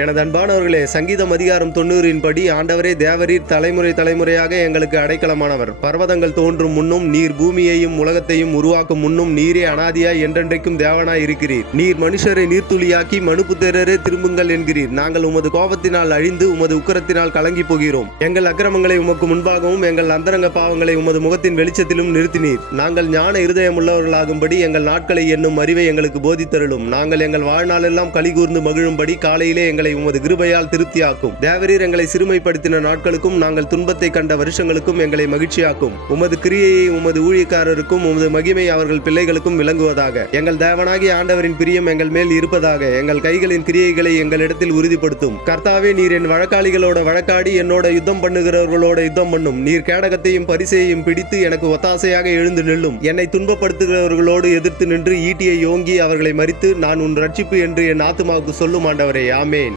எனது அன்பானவர்களே, சங்கீதம் அதிகாரம் 90 படி, ஆண்டவரே தேவரீர் தலைமுறை தலைமுறையாக எங்களுக்கு அடைக்கலமானவர். பர்வதங்கள் தோன்றும் முன்னும் நீர் பூமியையும் உலகத்தையும் உருவாக்கும் முன்னும் நீரே அனாதியாய் என்றென்றைக்கும் தேவனாய் இருக்கிறீர். நீர் மனுஷரை நீர்த்துளியாக்கி மனுபுத்திரரே திரும்புங்கள் என்கிறீர். நாங்கள் உமது கோபத்தினால் அழிந்து உமது உக்கிரத்தினால் கலங்கி போகிறோம். எங்கள் அக்கிரமங்களை உமக்கு முன்பாகவும் எங்கள் அந்தரங்க பாவங்களை உமது முகத்தின் வெளிச்சத்திலும் நிறுத்தினீர். நாங்கள் ஞான இருதயமுள்ளவர்களாகும்படி எங்கள் நாட்களை என்னும் அறிவை எங்களுக்கு போதித்தருளும். நாங்கள் எங்கள் வாழ்நாளெல்லாம் களிகூர்ந்து மகிழும்படி காலையிலே எங்களை உமது கிருபையால் திருப்தியாக்கும். தேவரீர் எங்களை சிறுமைப்படுத்தின நாட்களுக்கும் நாங்கள் துன்பத்தை கண்ட வருஷங்களுக்கும் எங்களை மகிழ்ச்சியாக்கும். உமது கிரியையை உமது ஊழியக்காரருக்கும் உமது மகிமை அவர்கள் பிள்ளைகளுக்கும் விளங்குவதாக. எங்கள் தேவனாகிய ஆண்டவரின் பிரியம் எங்கள் மேல் இருப்பதாக. எங்கள் கைகளின் கிரியைகளை எங்களிடத்தில் உறுதிப்படுத்தும். கர்த்தாவே, நீர் என் வழக்காளிகளோட வழக்காடி என்னோட யுத்தம் பண்ணுகிறவர்களோட யுத்தம் பண்ணும். நீர் கேடகத்தையும் பரிசையையும் பிடித்து எனக்கு ஒத்தாசையாக எழுந்து நில்லும். என்னை துன்பப்படுத்துகிறவர்களோடு எதிர்த்து நின்று ஈட்டியை ஓங்கி அவர்களை மறித்து நான் உன் ரட்சிப்பு என்று என் ஆத்துமாவுக்கு சொல்லும். ஆண்டவரே, ஆமேன்.